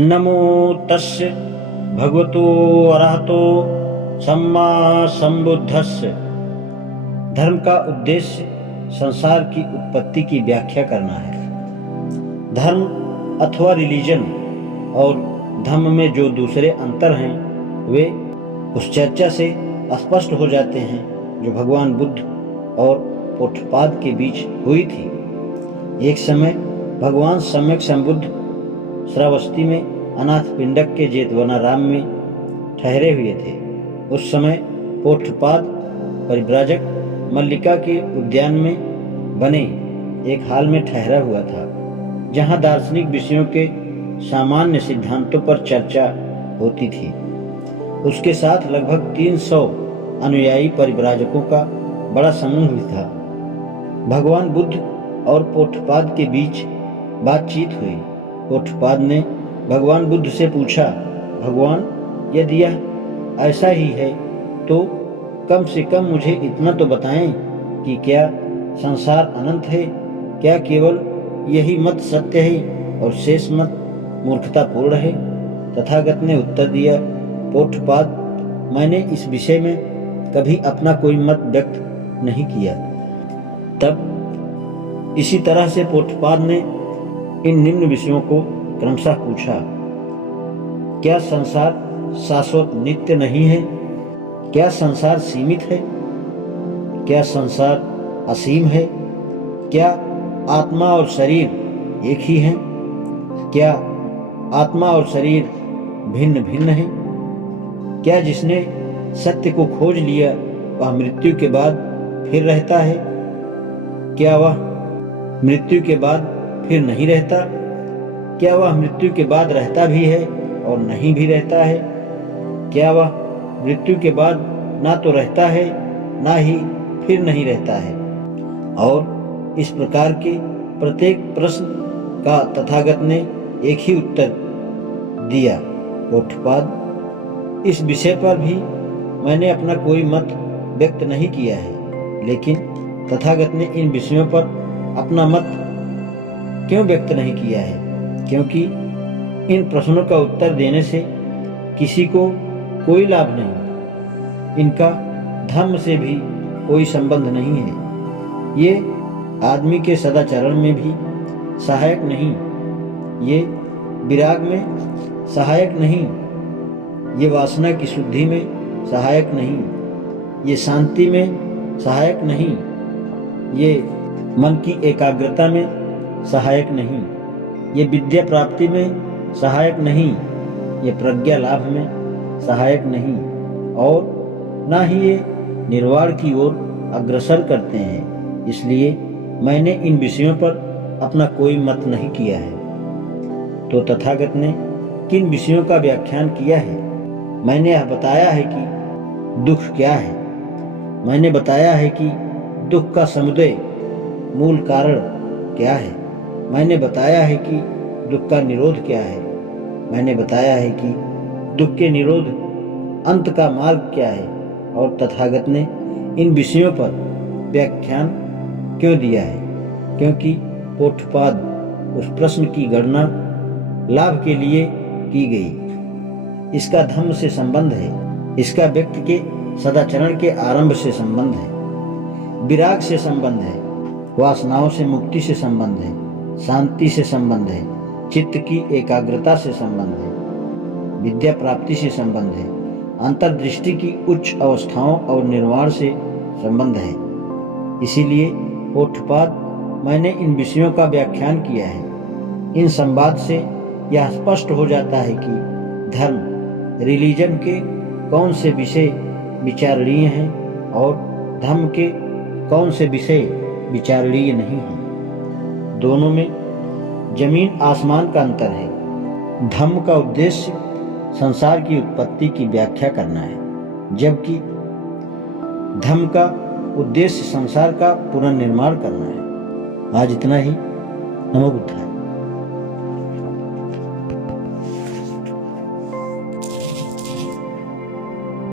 नमो तस्य भगवतो अरहतो सम्मा संबुद्धस्य। धर्म का उद्देश्य संसार की उत्पत्ति की व्याख्या करना है। धर्म अथवा रिलीजन और धम्म में जो दूसरे अंतर हैं वे उस चर्चा से स्पष्ट हो जाते हैं जो भगवान बुद्ध और पोठपाद के बीच हुई थी। एक समय भगवान सम्यक संबुद्ध श्रावस्ती में अनाथ पिंडक के जेतवनाराम में ठहरे हुए थे। उस समय पोठपाद परिव्राजक मल्लिका के उद्यान में बने एक हाल में ठहरा हुआ था, जहां दार्शनिक विषयों के सामान्य सिद्धांतों पर चर्चा होती थी। उसके साथ लगभग 300 अनुयायी परिव्राजकों का बड़ा समूह भी था। भगवान बुद्ध और पोठपाद के बीच बातचीत हुई। पोठपाद ने भगवान बुद्ध से पूछा, भगवान, यदि यह ऐसा ही है तो कम से कम मुझे इतना तो बताएं कि क्या संसार अनंत है? क्या केवल यही मत सत्य है और शेष मत मूर्खतापूर्ण है? तथागत ने उत्तर दिया, पोठपाद, मैंने इस विषय में कभी अपना कोई मत व्यक्त नहीं किया। तब इसी तरह से पोठपाद ने इन निम्न विषयों को क्रमशः पूछा, क्या संसार शाश्वत नित्य नहीं है? क्या संसार सीमित है? क्या संसार असीम है? क्या आत्मा और शरीर एक ही हैं? क्या आत्मा और शरीर भिन्न भिन्न हैं? क्या जिसने सत्य को खोज लिया वह मृत्यु के बाद फिर रहता है? क्या वह मृत्यु के बाद फिर नहीं रहता? क्या वह मृत्यु के बाद रहता भी है और नहीं भी रहता है? क्या वह मृत्यु के बाद ना तो रहता है ना ही फिर नहीं रहता है? और इस प्रकार के प्रत्येक प्रश्न का तथागत ने एक ही उत्तर दिया, पोठपाद, इस विषय पर भी मैंने अपना कोई मत व्यक्त नहीं किया है। लेकिन तथागत ने इन विषयों पर अपना मत क्यों व्यक्त नहीं किया है? क्योंकि इन प्रश्नों का उत्तर देने से किसी को कोई लाभ नहीं, इनका धर्म से भी कोई संबंध नहीं है। ये आदमी के सदाचरण में भी सहायक नहीं, ये विराग में सहायक नहीं, ये वासना की शुद्धि में सहायक नहीं, ये शांति में सहायक नहीं, ये मन की एकाग्रता में सहायक नहीं, ये विद्या प्राप्ति में सहायक नहीं, ये प्रज्ञा लाभ में सहायक नहीं, और ना ही ये निर्वाण की ओर अग्रसर करते हैं। इसलिए मैंने इन विषयों पर अपना कोई मत नहीं किया है। तो तथागत ने किन विषयों का व्याख्यान किया है? मैंने यह बताया है कि दुख क्या है। मैंने बताया है कि दुख का समुदय मूल कारण क्या है। मैंने बताया है कि दुख का निरोध क्या है। मैंने बताया है कि दुख के निरोध अंत का मार्ग क्या है। और तथागत ने इन विषयों पर व्याख्यान क्यों दिया है? क्योंकि पोठपाद उस प्रश्न की गणना लाभ के लिए की गई। इसका धम्म से संबंध है, इसका व्यक्ति के सदाचरण के आरंभ से संबंध है, विराग से संबंध है, वासनाओं से मुक्ति से संबंध है, शांति से संबंध है, चित्त की एकाग्रता से संबंध है, विद्या प्राप्ति से संबंध है, अंतर्दृष्टि की उच्च अवस्थाओं और निर्वाण से संबंध है। इसीलिए पोठपाद, मैंने इन विषयों का व्याख्यान किया है। इन संवाद से यह स्पष्ट हो जाता है कि धर्म, रिलीजन के कौन से विषय विचारणीय हैं और धर्म के कौन से विषय विचारणीय नहीं हैं। दोनों में जमीन आसमान का अंतर है। धर्म का उद्देश्य संसार की उत्पत्ति की व्याख्या करना है, जबकि धर्म का उद्देश्य संसार का पुनर्निर्माण करना है। आज इतना ही। नमो बुद्धाय।